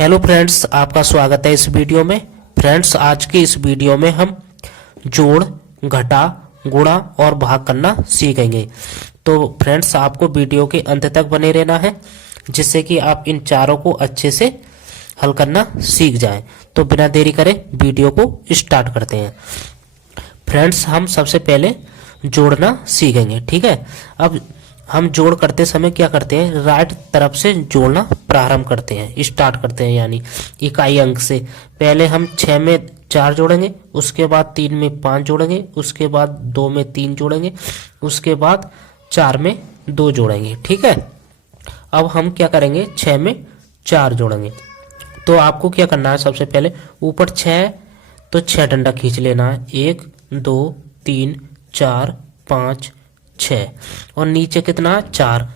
Hello friends, आपका स्वागत है इस वीडियो में। फ्रेंड्स, आज की इस वीडियो में हम जोड़, घटा, गुणा और भाग करना सीखेंगे। तो फ्रेंड्स, आपको वीडियो के अंत तक बने रहना है, जिससे कि आप इन चारों को अच्छे से हल करना सीख जाएं। तो बिना देरी करे वीडियो को स्टार्ट करते हैं। फ्रेंड्स, हम सबसे पहले जोड़ना सीखेंगे, ठीक है। अब हम जोड़ करते समय क्या करते हैं, राइट तरफ से जोड़ना प्रारंभ करते हैं, स्टार्ट करते हैं, यानी इकाई अंक से। पहले हम 6 में 4 जोड़ेंगे, उसके बाद 3 में 5 जोड़ेंगे, उसके बाद 2 में 3 जोड़ेंगे, उसके बाद 4 में 2 जोड़ेंगे, ठीक है। अब हम क्या करेंगे, 6 में 4 जोड़ेंगे। तो आपको क्या करना है, सबसे पहले ऊपर 6 तो 6 डंडा खींच लेना है, 1 2 3 4 5 6, और नीचे कितना 4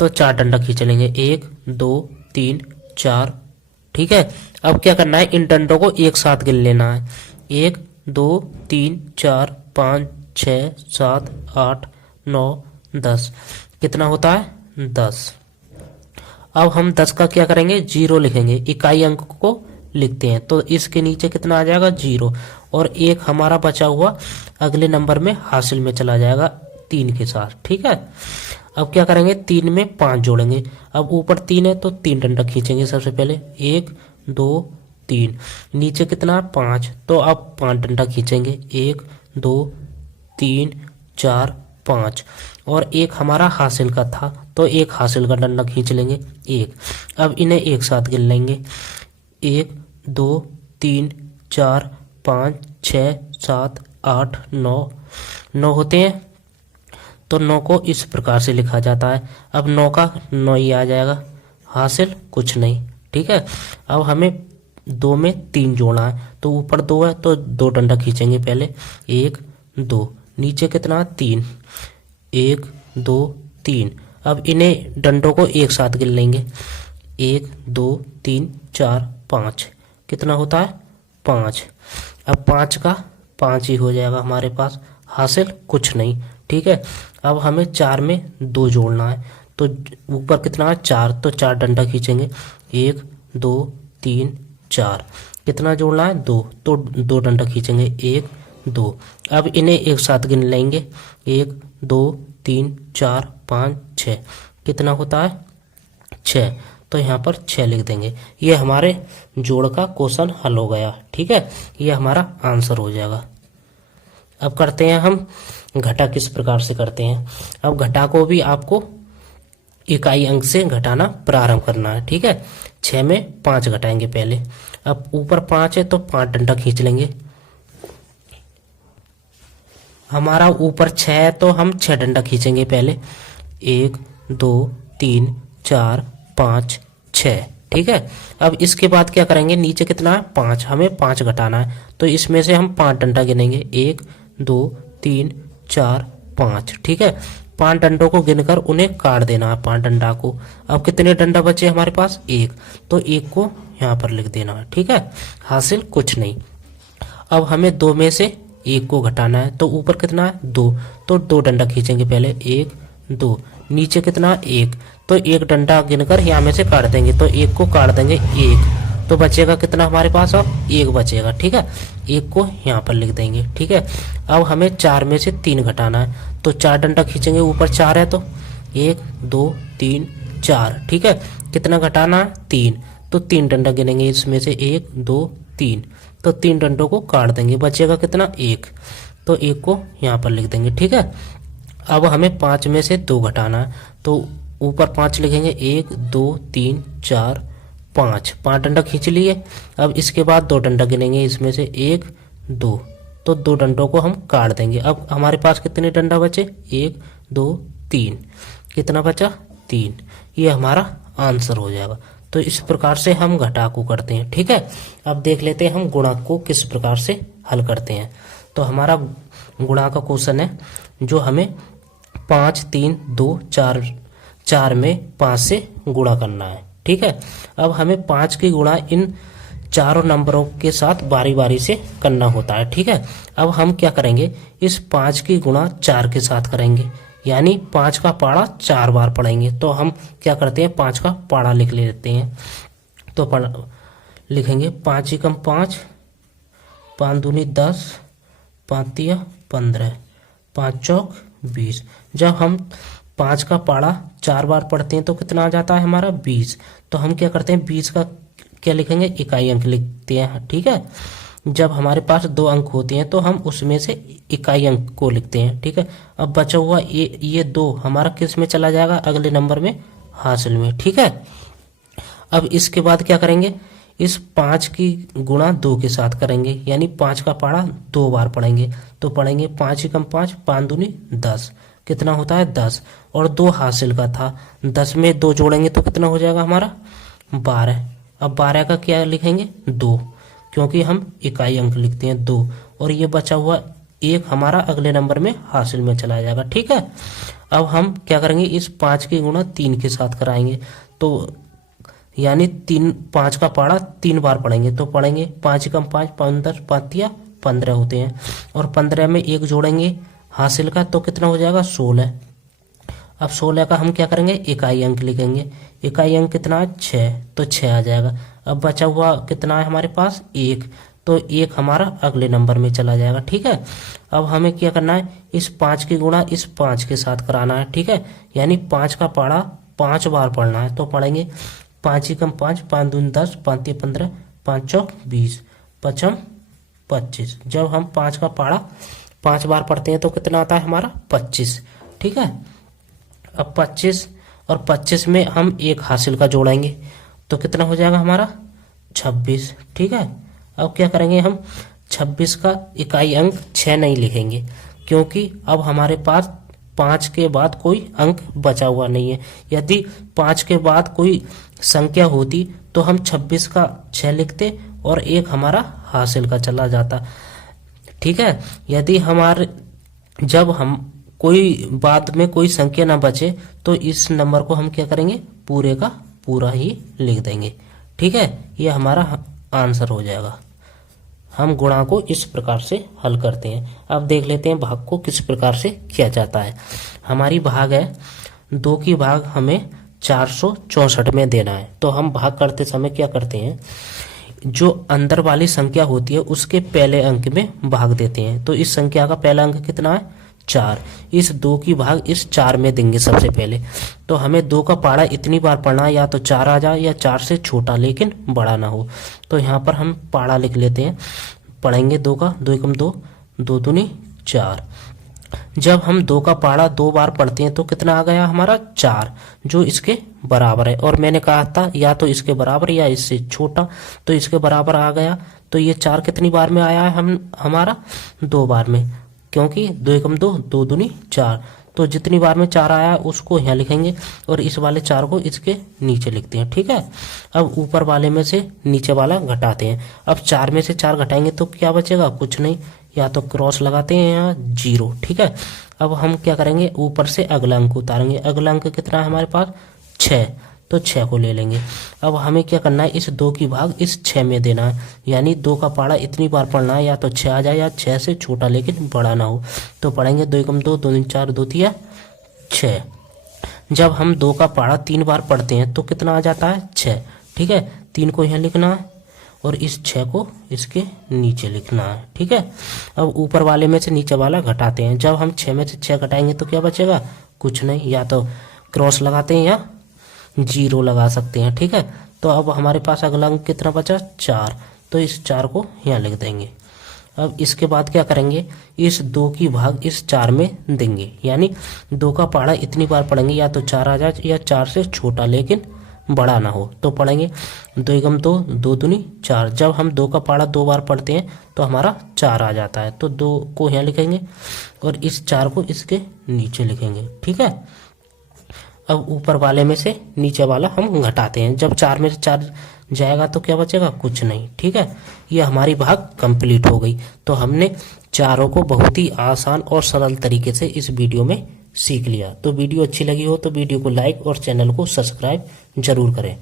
तो 4 डंडा खींच लेंगे, 1 2 3 4, ठीक है। अब क्या करना है, इन डंडों को एक साथ गिन लेना है, 1 2 3 4 5 6 7 8 9 10, कितना होता है 10। अब हम 10 का क्या करेंगे, 0 लिखेंगे, इकाई अंक को लिखते हैं। तो इसके नीचे कितना आ जाएगा 0, और एक हमारा बचा हुआ अगले नंबर में हासिल में चला जाएगा 3 के साथ, ठीक है। अब क्या करेंगे, 3 में 5 जोड़ेंगे। अब ऊपर 3 है तो 3 डंडा खींचेंगे सबसे पहले, 1 2 3, नीचे कितना 5 तो अब 5 डंडा खींचेंगे, 1 2 3 4 5, और एक हमारा हासिल का था तो एक हासिल का डंडा खींच लेंगे, 1। अब इन्हें एक साथ गिन लेंगे, 1 2 3 4 5 6 7 8 9 होते हैं। तो 9 को इस प्रकार से लिखा जाता है। अब 9 का 9 ही आ जाएगा, हासिल कुछ नहीं, ठीक है। अब हमें 2 में 3 जोड़ना है, तो ऊपर 2 है तो 2 डंडा खींचेंगे पहले, 1 2, नीचे कितना 3, 1 2 3। अब इन्हें डंडों को एक साथ गिन लेंगे, 1 2 3 4 5, कितना होता है 5। अब 5 का 5 ही हो जाएगा हमारे पास, हासिल कुछ नहीं, ठीक है। अब हमें 4 में 2 जोड़ना है, तो ऊपर कितना है 4 तो 4 डंडा खींचेंगे, 1 2 3 4, कितना जोड़ना है 2 तो 2 डंडा खींचेंगे, 1 2। अब इन्हें एक साथ गिन लेंगे, 1 2 3 4 5 6, कितना होता है 6, तो यहाँ पर 6 लिख देंगे। ये हमारे जोड़ का क्वेश्चन हल हो गया, ठीक है। ये हमारा आंसर हो जाएगा। अब करते हैं हम घटा, किस प्रकार से करते हैं। अब घटा को भी आपको इकाई अंक से घटाना प्रारंभ करना है, ठीक है। 6 में 5 घटाएंगे पहले। अब ऊपर 5 है तो 5 डंडा खींच लेंगे। हमारा ऊपर 6 है तो हम 6 डंडा खींचेंगे पहले, 1 2 3 4 5 6, ठीक है। अब इसके बाद क्या करेंगे, नीचे कितना है 5, हमें 5 घटाना है, तो इसमें से हम 5 डंडा गिनेंगे, 1 2 3 4 5, ठीक है। 5 डंडों को गिनकर उन्हें काट देना है, 5 डंडा को। अब कितने डंडा बचे हमारे पास, 1, तो 1 को यहाँ पर लिख देना है, ठीक है, हासिल कुछ नहीं। अब हमें 2 में से 1 को घटाना है, तो ऊपर कितना है 2 तो 2 डंडा खींचेंगे पहले, 1 2, नीचे कितना 1 तो 1 डंडा गिनकर यहाँ में से काट देंगे, तो 1 को काट देंगे 1, तो बचेगा कितना हमारे पास, अब 1 बचेगा, ठीक है। 1 को यहाँ पर लिख देंगे, ठीक है। अब हमें 4 में से 3 घटाना है, तो 4 डंडा खींचेंगे, ऊपर 4 है तो 1 2 3 4, ठीक है। कितना घटाना है 3, तो 3 डंडा गिनेंगे इसमें से, 1 2 3, तो 3 डंडों को काट देंगे, बचेगा कितना 1, तो 1 को यहाँ पर लिख देंगे, ठीक है। अब हमें 5 में से 2 घटाना है, तो ऊपर 5 लिखेंगे, 1 2 3 4 5, 5 डंडा खींच लिए। अब इसके बाद 2 डंडा गिनेंगे इसमें से, 1 2, तो 2 डंडों को हम काट देंगे। अब हमारे पास कितने डंडा बचे, 1 2 3, कितना बचा 3। ये हमारा आंसर हो जाएगा। तो इस प्रकार से हम घटा को करते हैं, ठीक है। अब देख लेते हैं हम गुणा को किस प्रकार से हल करते हैं। तो हमारा गुणा का क्वेश्चन है, जो हमें 5 3 2 4 में 5 से गुणा करना है, ठीक है। अब हमें 5 की गुणा इन चारों नंबरों के साथ बारी बारी से करना होता है, ठीक है। अब हम क्या करेंगे, इस 5 की गुणा 4 के साथ करेंगे, यानी 5 का पाड़ा 4 बार पढ़ेंगे। तो हम क्या करते हैं, 5 का पाड़ा लिख लेते हैं, तो लिखेंगे 5 एकम 5, 5 दूनी 10, 5 तिया 15, 5 चौक 20। जब हम 5 का पाड़ा 4 बार पढ़ते हैं तो कितना आ जाता है हमारा 20। तो हम क्या करते हैं 20 का क्या लिखेंगे, इकाई अंक लिखते हैं। ठीक है, जब हमारे पास 2 अंक होते हैं तो हम उसमें से इकाई अंक को लिखते हैं। ठीक है, अब बचा हुआ ये 2 हमारा किस में चला जाएगा, अगले नंबर में, हासिल में। ठीक है, अब इसके बाद क्या करेंगे, इस 5 की गुणा 2 के साथ करेंगे, यानी 5 का पाड़ा 2 बार पढ़ेंगे। तो पढ़ेंगे 5 एकम 5, 5 दूनी 10, कितना होता है 10, और 2 हासिल का था, 10 में 2 जोड़ेंगे तो कितना हो जाएगा हमारा 12। अब 12 का क्या लिखेंगे 2, क्योंकि हम इकाई अंक लिखते हैं 2, और ये बचा हुआ 1 हमारा अगले नंबर में हासिल में चला जाएगा। ठीक है, अब हम क्या करेंगे, इस 5 की गुणा 3 के साथ कराएंगे, तो यानी 5 का पाड़ा 3 बार पढ़ेंगे। तो पढ़ेंगे 5 एकम 5, 15, 5 तिया 15 होते हैं, और 15 में 1 जोड़ेंगे हासिल का तो कितना हो जाएगा 16। अब 16 का हम क्या करेंगे, इकाई अंक लिखेंगे। इकाई अंक कितना है 6, तो 6 आ जाएगा। अब बचा हुआ कितना है हमारे पास 1, तो 1 हमारा अगले नंबर में चला जाएगा। ठीक है, अब हमें क्या करना है, इस 5 की गुणा इस 5 के साथ कराना है। ठीक है, यानी 5 का पाड़ा 5 बार पढ़ना है। तो पढ़ेंगे 5 एकम 5, 5 दूनी 10, 5 तिया 15, 5 चौक 20, 5 25। जब हम 5 का पाड़ा 5 बार पढ़ते हैं तो कितना आता है हमारा 25। ठीक है, अब 25 और 25 में हम 1 हासिल का जोड़ेंगे तो कितना हो जाएगा हमारा 26। ठीक है, अब क्या करेंगे, हम 26 का इकाई अंक 6 नहीं लिखेंगे, क्योंकि अब हमारे पास 5 के बाद कोई अंक बचा हुआ नहीं है। यदि 5 के बाद कोई संख्या होती तो हम 26 का 6 लिखते और 1 हमारा हासिल का चला जाता। ठीक है, यदि हमारे जब हम कोई बाद में कोई संख्या ना बचे तो इस नंबर को हम क्या करेंगे, पूरे का पूरा ही लिख देंगे। ठीक है, ये हमारा आंसर हो जाएगा। हम गुणा को इस प्रकार से हल करते हैं। अब देख लेते हैं भाग को किस प्रकार से किया जाता है। हमारी भाग है 2 की भाग हमें 464 में देना है। तो हम भाग करते समय क्या करते हैं, जो अंदर वाली संख्या होती है उसके पहले अंक में भाग देते हैं। तो इस संख्या का पहला अंक कितना है 4, इस 2 की भाग इस 4 में देंगे सबसे पहले। तो हमें 2 का पाड़ा इतनी बार पढ़ना है, या तो 4 आ जाए या 4 से छोटा लेकिन बड़ा ना हो। तो यहाँ पर हम पाड़ा लिख लेते हैं, पढ़ेंगे 2 का 2 एकम 2, 2 दूनी 4। जब हम 2 का पाड़ा 2 बार पढ़ते हैं तो कितना आ गया हमारा 4, जो इसके बराबर है। और मैंने कहा था या तो इसके बराबर या इससे छोटा, तो इसके बराबर आ गया। तो ये 4 कितनी बार में आया है हमारा 2 बार में, क्योंकि 2 एकम 2, 2 दूनी 4। तो जितनी बार में 4 आया उसको यहाँ लिखेंगे और इस वाले 4 को इसके नीचे लिखते हैं। ठीक है, अब ऊपर वाले में से नीचे वाला घटाते हैं। अब 4 में से 4 घटाएंगे तो क्या बचेगा, कुछ नहीं, या तो क्रॉस लगाते हैं यहाँ 0। ठीक है, अब हम क्या करेंगे, ऊपर से अगला अंक उतारेंगे। अगला अंक कितना है हमारे पास 6, तो 6 को ले लेंगे। अब हमें क्या करना है, इस 2 की भाग इस 6 में देना है, यानी 2 का पाड़ा इतनी बार पढ़ना है, या तो 6 आ जाए या 6 से छोटा लेकिन बड़ा ना हो। तो पढ़ेंगे 2 एकम 2, 2 दूनी 4, 2 तिया 6। जब हम 2 का पाड़ा 3 बार पढ़ते हैं तो कितना आ जाता है 6। ठीक है, 3 को यहाँ लिखना है और इस 6 को इसके नीचे लिखना है। ठीक है, अब ऊपर वाले में से नीचे वाला घटाते हैं। जब हम 6 में से 6 घटाएंगे तो क्या बचेगा, कुछ नहीं, या तो क्रॉस लगाते हैं या 0 लगा सकते हैं। ठीक है, तो अब हमारे पास अगला अंक कितना बचा 4, तो इस 4 को यहाँ लिख देंगे। अब इसके बाद क्या करेंगे, इस 2 की भाग इस 4 में देंगे, यानी 2 का पाड़ा इतनी बार पढ़ेंगे, या तो 4 आ जाए या 4 से छोटा लेकिन बड़ा ना हो। तो पढ़ेंगे 2 एकम 2, 2 दूनी 4। जब हम 2 का पाड़ा 2 बार पढ़ते हैं तो हमारा 4 आ जाता है, तो 2 को यहाँ लिखेंगे और इस 4 को इसके नीचे लिखेंगे। ठीक है, अब ऊपर वाले में से नीचे वाला हम घटाते हैं। जब 4 में से 4 जाएगा तो क्या बचेगा, कुछ नहीं। ठीक है, ये हमारी भाग कंप्लीट हो गई। तो हमने चारों को बहुत ही आसान और सरल तरीके से इस वीडियो में सीख लिया। तो वीडियो अच्छी लगी हो तो वीडियो को लाइक और चैनल को सब्सक्राइब जरूर करें।